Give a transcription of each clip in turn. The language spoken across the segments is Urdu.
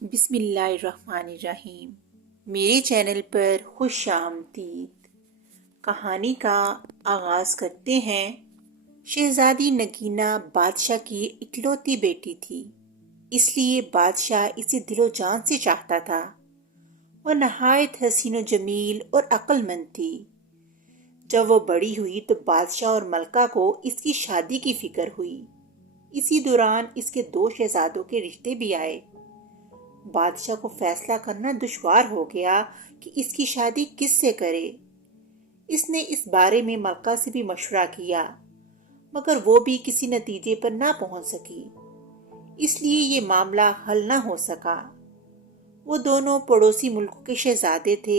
بسم اللہ الرحمن الرحیم۔ میرے چینل پر خوش آمدید۔ کہانی کا آغاز کرتے ہیں۔ شہزادی نگینہ بادشاہ کی اکلوتی بیٹی تھی، اس لیے بادشاہ اسے دل و جان سے چاہتا تھا۔ وہ نہایت حسین و جمیل اور عقل مند تھی۔ جب وہ بڑی ہوئی تو بادشاہ اور ملکہ کو اس کی شادی کی فکر ہوئی۔ اسی دوران اس کے دو شہزادوں کے رشتے بھی آئے۔ بادشاہ کو فیصلہ کرنا دشوار ہو گیا کہ اس کی شادی کس سے کرے۔ اس نے اس بارے میں ملکہ سے بھی مشورہ کیا، مگر وہ بھی کسی نتیجے پر نہ پہنچ سکی، اس لیے یہ معاملہ حل نہ ہو سکا۔ وہ دونوں پڑوسی ملکوں کے شہزادے تھے۔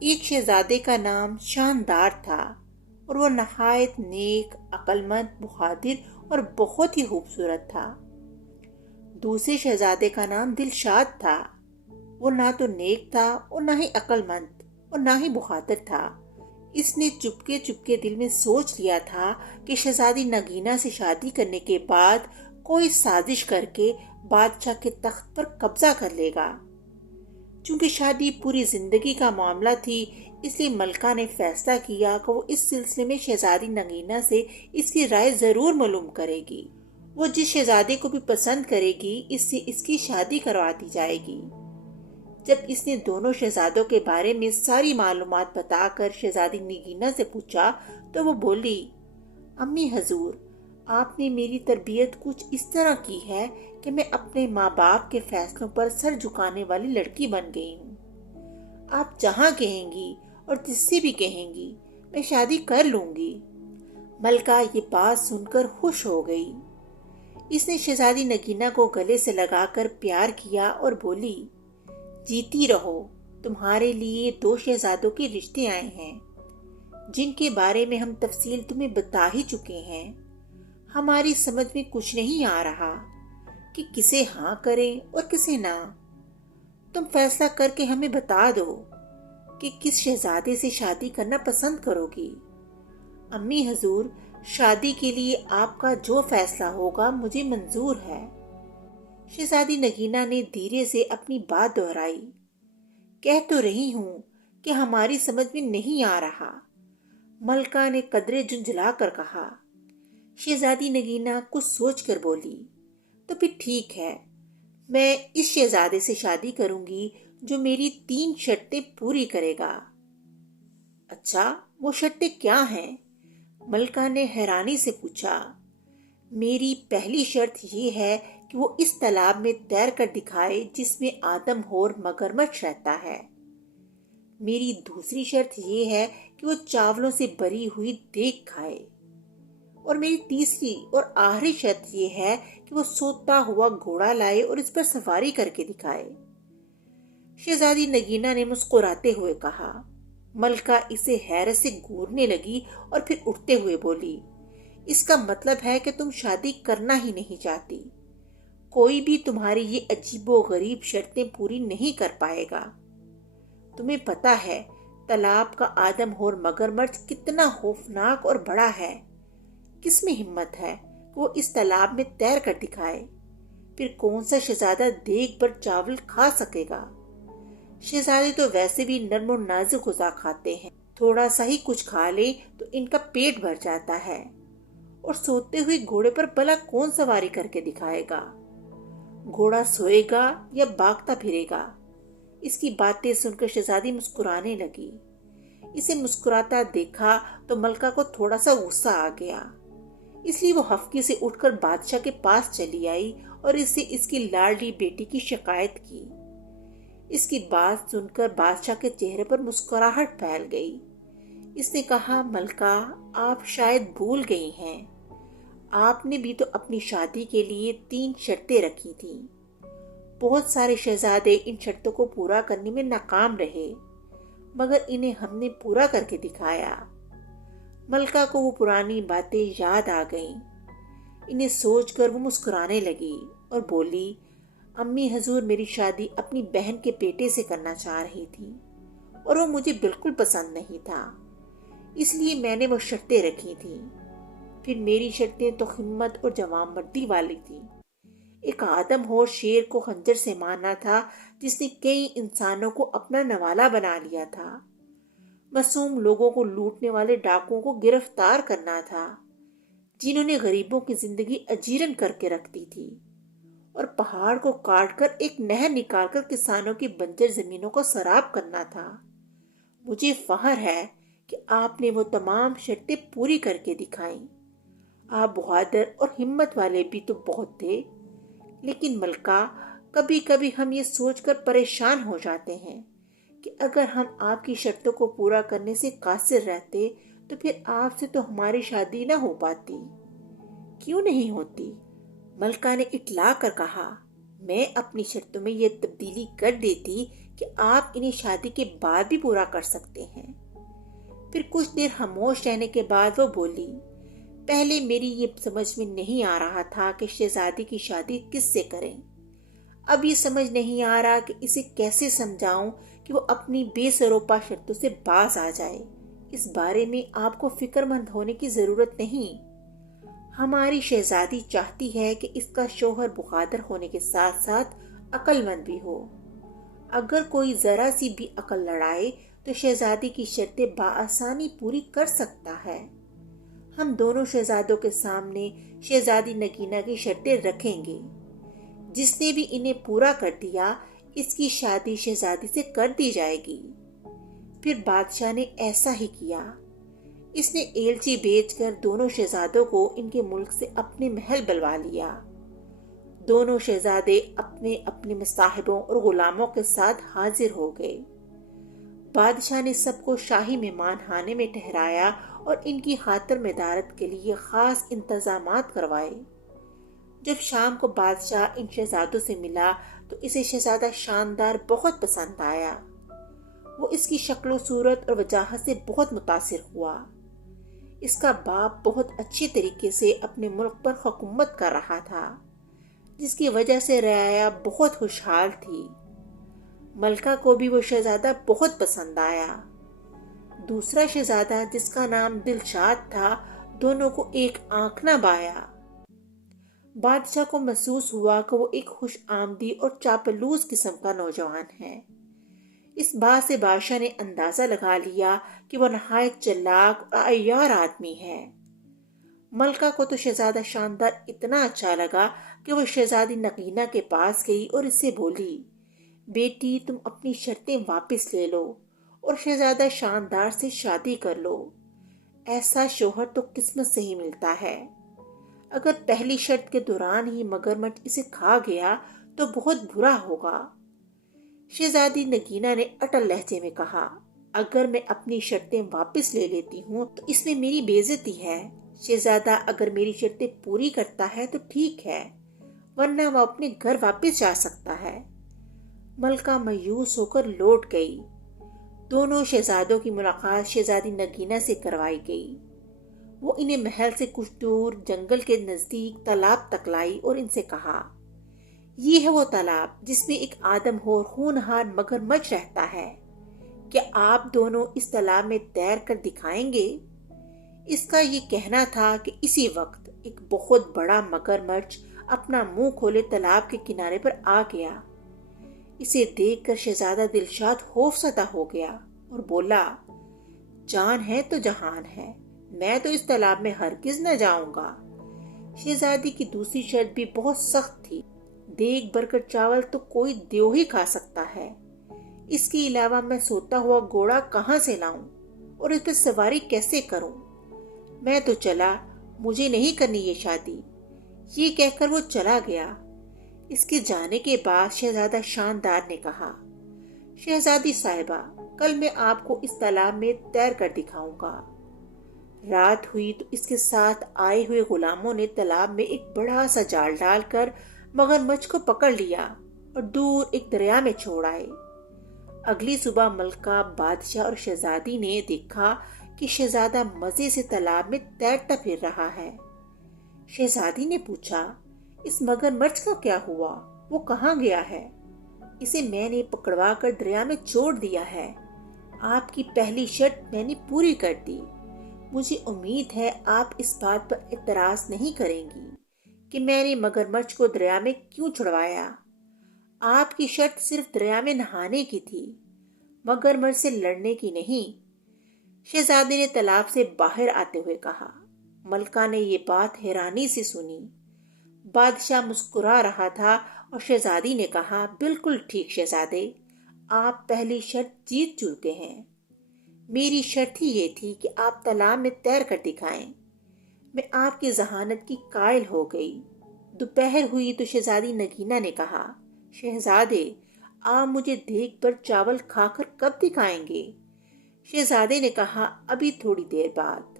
ایک شہزادے کا نام شاندار تھا اور وہ نہایت نیک، عقل مند، بہادر اور بہت ہی خوبصورت تھا۔ دوسرے شہزادے کا نام دلشاد تھا۔ وہ نہ تو نیک تھا اور نہ ہی عقل مند اور نہ ہی بہادر تھا۔ اس نے چپکے چپکے دل میں سوچ لیا تھا کہ شہزادی نگینہ سے شادی کرنے کے بعد کوئی سازش کر کے بادشاہ کے تخت پر قبضہ کر لے گا۔ چونکہ شادی پوری زندگی کا معاملہ تھی، اس لیے ملکہ نے فیصلہ کیا کہ وہ اس سلسلے میں شہزادی نگینہ سے اس کی رائے ضرور معلوم کرے گی۔ وہ جس شہزادے کو بھی پسند کرے گی، اس سے اس کی شادی کروا دی جائے گی۔ جب اس نے دونوں شہزادوں کے بارے میں ساری معلومات بتا کر شہزادی نگینہ سے پوچھا تو وہ بولی، امی حضور، آپ نے میری تربیت کچھ اس طرح کی ہے کہ میں اپنے ماں باپ کے فیصلوں پر سر جھکانے والی لڑکی بن گئی ہوں۔ آپ جہاں کہیں گی اور جس سے بھی کہیں گی میں شادی کر لوں گی۔ ملکہ یہ بات سن کر خوش ہو گئی۔ اس نے شہزادی نگینہ کو گلے سے لگا کر پیار کیا اور بولی، جیتی رہو، تمہارے لیے دو شہزادوں کے رشتے آئے ہیں جن کے بارے میں ہم تفصیل تمہیں بتا ہی چکے ہیں۔ ہماری سمجھ میں کچھ نہیں آ رہا کہ کسے ہاں کریں اور کسے نہ۔ تم فیصلہ کر کے ہمیں بتا دو کہ کس شہزادے سے شادی کرنا پسند کرو گی۔ امی حضور، شادی کے لیے آپ کا جو فیصلہ ہوگا مجھے منظور ہے۔ شہزادی نگینہ نے دھیرے سے اپنی بات دہرائی، کہہ تو رہی ہوں کہ ہماری سمجھ میں نہیں آ رہا۔ ملکہ نے قدرے جھنجھلا کر کہا۔ شہزادی نگینہ کچھ سوچ کر بولی، تو پھر ٹھیک ہے، میں اس شہزادے سے شادی کروں گی جو میری 3 شرطیں پوری کرے گا۔ اچھا، وہ شرطیں کیا ہیں؟ ملکہ نے حیرانی سے پوچھا۔ میری پہلی شرط یہ ہے کہ وہ اس تالاب میں تیر کر دکھائے جس میں آدم ہور مگرمچھ رہتا ہے۔ میری دوسری شرط یہ ہے کہ وہ چاولوں سے بری ہوئی دیگ کھائے۔ اور میری تیسری اور آخری شرط یہ ہے کہ وہ سوتا ہوا گھوڑا لائے اور اس پر سواری کر کے دکھائے۔ شہزادی نگینہ نے مسکراتے ہوئے کہا۔ ملکہ اسے حیرت سے گھورنے لگی اور پھر اٹھتے ہوئے بولی، اس کا مطلب ہے کہ تم شادی کرنا ہی نہیں چاہتی۔ کوئی بھی تمہاری یہ عجیب و غریب شرطیں پوری نہیں کر پائے گا۔ تمہیں پتا ہے تالاب کا آدم ہور مگرمچھ کتنا خوفناک اور بڑا ہے۔ کس میں ہمت ہے کہ وہ اس تالاب میں تیر کر دکھائے؟ پھر کون سا شہزادہ دیگ پر چاول کھا سکے گا؟ شہزادے تو ویسے بھی نرم و نازک غذا کھاتے ہیں، تھوڑا سا ہی کچھ کھا لیں تو ان کا پیٹ بھر جاتا ہے۔ اور سوتے ہوئے گھوڑے پر بھلا کون سواری کر کے دکھائے گا؟ گھوڑا سوئے گا یا بھاگتا پھرے گا؟ اس کی باتیں سن کر شہزادی مسکرانے لگی۔ اسے مسکراتا دیکھا تو ملکہ کو تھوڑا سا غصہ آ گیا، اس لیے وہ ہفکی سے اٹھ کر بادشاہ کے پاس چلی آئی اور اس سے اس کی لاڈلی بیٹی کی شکایت کی۔ اس کی بات سن کر بادشاہ کے چہرے پر مسکراہٹ پھیل گئی۔ اس نے کہا، ملکہ، آپ شاید بھول گئی ہیں، آپ نے بھی تو اپنی شادی کے لیے 3 شرطیں رکھی تھیں۔ بہت سارے شہزادے ان شرطوں کو پورا کرنے میں ناکام رہے، مگر انہیں ہم نے پورا کر کے دکھایا۔ ملکہ کو وہ پرانی باتیں یاد آ گئیں۔ انہیں سوچ کر وہ مسکرانے لگی اور بولی، امی حضور، میری شادی اپنی بہن کے بیٹے سے کرنا چاہ رہی تھی اور وہ مجھے بالکل پسند نہیں تھا، اس لیے میں نے وہ شرطیں رکھی تھیں۔ پھر میری شرطیں تو ہمت اور جوان مردی والی تھی، ایک آدم ہو شیر کو خنجر سے مارنا تھا جس نے کئی انسانوں کو اپنا نوالا بنا لیا تھا۔ معصوم لوگوں کو لوٹنے والے ڈاکوؤں کو گرفتار کرنا تھا جنہوں نے غریبوں کی زندگی اجیرن کر کے رکھ دی تھی، اور پہاڑ کو کاٹ کر ایک نہر نکال کر کسانوں کی بنجر زمینوں کو سراب کرنا تھا۔ مجھے فخر ہے کہ آپ نے وہ تمام شرطیں پوری کر کے دکھائیں۔ آپ بہادر اور ہمت والے بھی تو بہت تھے، لیکن ملکہ کبھی کبھی ہم یہ سوچ کر پریشان ہو جاتے ہیں کہ اگر ہم آپ کی شرطوں کو پورا کرنے سے قاصر رہتے تو پھر آپ سے تو ہماری شادی نہ ہو پاتی۔ کیوں نہیں ہوتی؟ ملکہ نے اٹلا کر کہا، میں اپنی شرطوں میں یہ تبدیلی کر دیتی کہ آپ انہیں شادی کے بعد بھی پورا کر سکتے ہیں۔ پھر کچھ دیر خاموش رہنے کے بعد وہ بولی، پہلے میری یہ سمجھ میں نہیں آ رہا تھا کہ شہزادی کی شادی کس سے کریں۔ اب یہ سمجھ نہیں آ رہا کہ اسے کیسے سمجھاؤں کہ وہ اپنی بے سروپا شرطوں سے باز آ جائے۔ اس بارے میں آپ کو فکر مند ہونے کی ضرورت نہیں۔ ہماری شہزادی چاہتی ہے کہ اس کا شوہر بہادر ہونے کے ساتھ ساتھ عقل مند بھی ہو۔ اگر کوئی ذرا سی بھی عقل لڑائے تو شہزادی کی شرطیں بآسانی پوری کر سکتا ہے۔ ہم دونوں شہزادوں کے سامنے شہزادی نگینہ کی شرطیں رکھیں گے۔ جس نے بھی انہیں پورا کر دیا اس کی شادی شہزادی سے کر دی جائے گی۔ پھر بادشاہ نے ایسا ہی کیا۔ اس نے ایلچی بھیج کر دونوں شہزادوں کو ان کے ملک سے اپنے محل بلوا لیا۔ دونوں شہزادے اپنے اپنے مصاحبوں اور غلاموں کے ساتھ حاضر ہو گئے۔ بادشاہ نے سب کو شاہی مہمان خانے میں ٹھہرایا اور ان کی خاطر مدارت کے لیے خاص انتظامات کروائے۔ جب شام کو بادشاہ ان شہزادوں سے ملا تو اسے شہزادہ شاندار بہت پسند آیا۔ وہ اس کی شکل و صورت اور وجاہت سے بہت متاثر ہوا۔ اس کا باپ بہت اچھے طریقے سے اپنے ملک پر حکومت کر رہا تھا، جس کی وجہ سے رعایا بہت خوشحال تھی۔ ملکہ کو بھی وہ شہزادہ بہت پسند آیا۔ دوسرا شہزادہ جس کا نام دلشاد تھا دونوں کو ایک آنکھ نہ بایا۔ بادشاہ کو محسوس ہوا کہ وہ ایک خوش آمدی اور چاپلوس قسم کا نوجوان ہے۔ اس بات سے بادشاہ نے اندازہ لگا لیا کہ وہ نہایت چلاک اور عیار آدمی ہے۔ ملکہ کو تو شہزادہ شاندار اتنا اچھا لگا کہ وہ شہزادی نگینہ کے پاس گئی اور اس سے بولی، بیٹی تم اپنی شرطیں واپس لے لو اور شہزادہ شاندار سے شادی کر لو۔ ایسا شوہر تو قسمت سے ہی ملتا ہے۔ اگر پہلی شرط کے دوران ہی مگرمچھ اسے کھا گیا تو بہت برا ہوگا۔ شہزادی نگینہ نے اٹل لہجے میں کہا، اگر میں اپنی شرطیں واپس لے لیتی ہوں تو اس میں میری بے عزتی ہے۔ شہزادہ اگر میری شرطیں پوری کرتا ہے تو ٹھیک ہے، ورنہ وہ اپنے گھر واپس جا سکتا ہے۔ ملکہ مایوس ہو کر لوٹ گئی۔ دونوں شہزادوں کی ملاقات شہزادی نگینہ سے کروائی گئی۔ وہ انہیں محل سے کچھ دور جنگل کے نزدیک تالاب تک لائی اور ان سے کہا، یہ ہے وہ تالاب جس میں ایک آدم ہو ہونہار مگرمچھ رہتا ہے۔ کیا آپ دونوں اس تالاب میں تیر کر دکھائیں گے؟ اس کا یہ کہنا تھا کہ اسی وقت ایک بہت بڑا مگرمچھ اپنا منہ کھولے تالاب کے کنارے پر آ گیا۔ اسے دیکھ کر شہزادہ دلشاد خوفزدہ ہو گیا اور بولا، جان ہے تو جہان ہے، میں تو اس تالاب میں ہرگز نہ جاؤں گا۔ شہزادی کی دوسری شرط بھی بہت سخت تھی، دیگ بھر کر چاول تو کوئی دیو ہی کھا سکتا ہے۔ اس کے علاوہ میں سوتا ہوا گھوڑا کہاں سے لاؤں اور اس پر سواری کیسے کروں؟ میں تو چلا، مجھے نہیں کرنی یہ شادی۔ یہ کہہ کر وہ چلا گیا۔ اس کے جانے کے بعد شہزادہ شاندار نے کہا، شہزادی صاحبہ، کل میں آپ کو اس تالاب میں تیر کر دکھاؤں گا۔ رات ہوئی تو اس کے ساتھ آئے ہوئے غلاموں نے تالاب میں ایک بڑا سا جال ڈال کر مگرمچھ کو پکڑ لیا اور دور ایک دریا میں چھوڑ آئے۔ اگلی صبح ملکہ، بادشاہ اور شہزادی نے دیکھا کہ شہزادہ مزے سے تالاب میں تیرتا پھر رہا ہے۔ شہزادی نے پوچھا، اس مگرمچھ کا کیا ہوا؟ وہ کہاں گیا ہے؟ اسے میں نے پکڑوا کر دریا میں چھوڑ دیا ہے۔ آپ کی پہلی شرط میں نے پوری کر دی۔ مجھے امید ہے آپ اس بات پر اعتراض نہیں کریں گی کہ میں نے مگرمچھ کو دریا میں کیوں چھڑوایا۔ آپ کی شرط صرف دریا میں نہانے کی تھی، مگرمچھ سے لڑنے کی نہیں۔ شہزادے نے تالاب سے باہر آتے ہوئے کہا۔ ملکہ نے یہ بات حیرانی سے سنی۔ بادشاہ مسکرا رہا تھا اور شہزادی نے کہا، بالکل ٹھیک شہزادے، آپ پہلی شرط جیت چکے ہیں۔ میری شرط ہی یہ تھی کہ آپ تالاب میں تیر کر دکھائیں۔ میں آپ کی ذہانت کی قائل ہو گئی۔ دوپہر ہوئی تو شہزادی نگینا نے کہا، شہزادے، آپ مجھے دیگ پر چاول کھا کر کب دکھائیں گے؟ شہزادے نے کہا، ابھی تھوڑی دیر بعد۔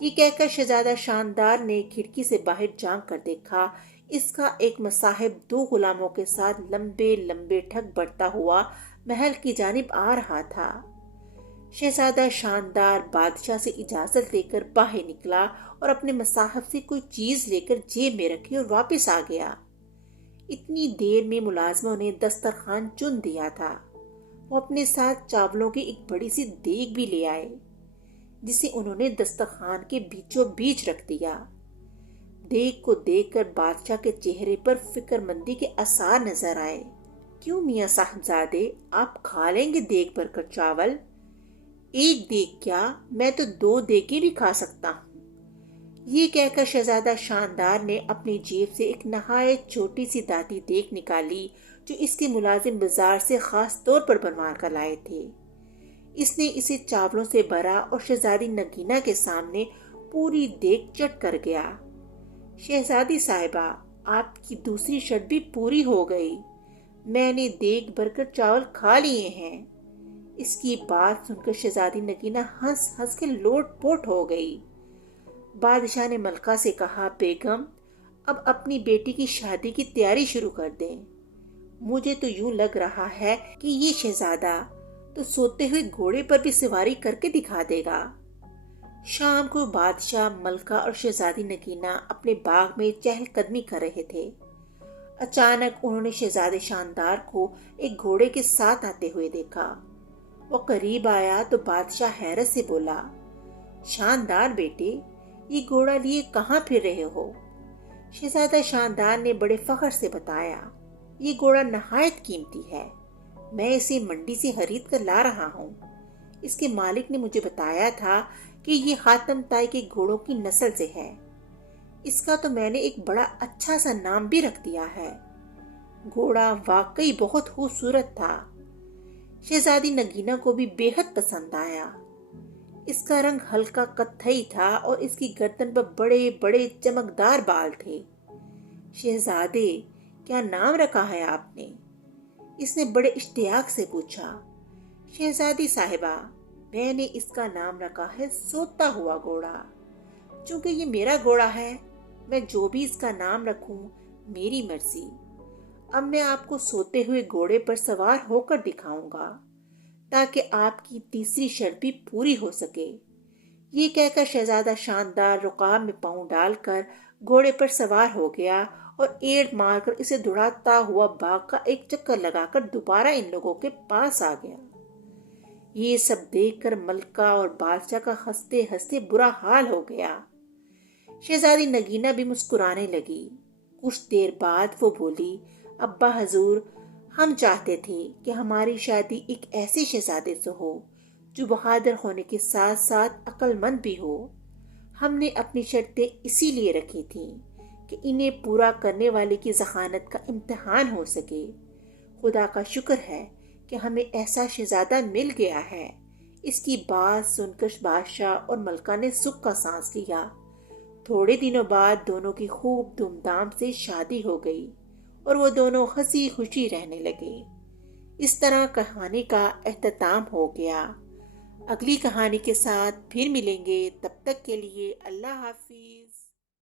یہ کہہ کر شہزادہ شاندار نے کھڑکی سے باہر جھانک کر دیکھا۔ اس کا ایک مصاحب 2 غلاموں کے ساتھ لمبے لمبے ٹھگ بڑھتا ہوا محل کی جانب آ رہا تھا۔ شہزادہ شاندار بادشاہ سے اجازت لے کر باہر نکلا اور اپنے مصاحب سے کوئی چیز لے کر جیب میں رکھی اور واپس آ گیا۔ اتنی دیر میں ملازموں نے دسترخوان چن دیا تھا۔ وہ اپنے ساتھ چاولوں کی ایک بڑی سی دیگ بھی لے آئے، جسے انہوں نے دسترخوان کے بیچوں بیچ رکھ دیا۔ دیگ کو دیکھ کر بادشاہ کے چہرے پر فکر مندی کے آثار نظر آئے۔ کیوں میاں صاحبزادے، آپ کھا لیں گے دیگ بھر کر چاول؟ ایک دیگ کیا، میں تو 2 دیگیں بھی کھا سکتا ہوں۔ یہ کہہ کر شہزادہ شاندار نے اپنی جیب سے ایک نہایت چھوٹی سی داتی دیگ نکالی جو اس کے ملازم بازار سے خاص طور پر بنوا کر لائے تھے۔ اس نے اسے چاولوں سے بھرا اور شہزادی نگینا کے سامنے پوری دیگ چٹ کر گیا۔ شہزادی صاحبہ، آپ کی دوسری شرط بھی پوری ہو گئی، میں نے دیگ بھر کر چاول کھا لیے ہیں۔ اس کی بات سن کر شہزادی نگینا ہنس ہنس کے لوٹ پوٹ ہو گئی۔ بادشاہ نے ملکہ سے کہا، بیگم، اب اپنی بیٹی کی شادی کی تیاری شروع کر دیں۔ مجھے تو یوں لگ رہا ہے کہ یہ شہزادہ تو سوتے ہوئے گھوڑے پر بھی سواری کر کے دکھا دے گا۔ شام کو بادشاہ، ملکہ اور شہزادی نگینا اپنے باغ میں چہل قدمی کر رہے تھے۔ اچانک انہوں نے شہزادے شاندار کو ایک گھوڑے کے ساتھ آتے ہوئے دیکھا۔ وہ قریب آیا تو بادشاہ حیرت سے بولا، شاندار بیٹے، یہ گھوڑا لیے کہاں پھر رہے ہو؟ شہزادہ شاندار نے بڑے فخر سے بتایا، یہ گھوڑا نہایت قیمتی ہے، میں اسے منڈی سے خرید کر لا رہا ہوں۔ اس کے مالک نے مجھے بتایا تھا کہ یہ حاتم طائی کے گھوڑوں کی نسل سے ہے۔ اس کا تو میں نے ایک بڑا اچھا سا نام بھی رکھ دیا ہے۔ گھوڑا واقعی بہت خوبصورت تھا۔ شہزادی نگینا کو بھی بے حد پسند آیا۔ اس کا رنگ ہلکا قطعی تھا اور اس کی گردن پر بڑے بڑے چمکدار بال تھے۔ شہزادے، کیا نام رکھا ہے آپ نے؟ اس نے بڑے اشتیاق سے پوچھا۔ شہزادی صاحبہ، میں نے اس کا نام رکھا ہے سوتا ہوا گھوڑا۔ چونکہ یہ میرا گھوڑا ہے، میں جو بھی اس کا نام رکھوں میری مرضی۔ اب میں آپ کو سوتے ہوئے گھوڑے پر سوار ہو کر دکھاؤں گا تاکہ آپ کی تیسری شرط بھی پوری ہو سکے۔ یہ کہہ کر شہزادہ شاندار رکاب میں پاؤں ڈال کر گھوڑے پر سوار ہو گیا اور ایڑ مار کر اسے دوڑاتا ہوا باغ کا ایک چکر لگا کر دوبارہ ان لوگوں کے پاس آ گیا۔ یہ سب دیکھ کر ملکہ اور بادشاہ کا ہنستے ہنستے برا حال ہو گیا۔ شہزادی نگینا بھی مسکرانے لگی۔ کچھ دیر بعد وہ بولی، ابا حضور، ہم چاہتے تھے کہ ہماری شادی ایک ایسے شہزادے سے ہو جو بہادر ہونے کے ساتھ ساتھ عقل مند بھی ہو۔ ہم نے اپنی شرطیں اسی لیے رکھی تھیں کہ انہیں پورا کرنے والے کی ذہانت کا امتحان ہو سکے۔ خدا کا شکر ہے کہ ہمیں ایسا شہزادہ مل گیا ہے۔ اس کی بات سن کر بادشاہ اور ملکہ نے سکھ کا سانس لیا۔ تھوڑے دنوں بعد دونوں کی خوب دھوم دھام سے شادی ہو گئی اور وہ دونوں ہنسی خوشی رہنے لگے۔ اس طرح کہانی کا اختتام ہو گیا۔ اگلی کہانی کے ساتھ پھر ملیں گے، تب تک کے لیے اللہ حافظ۔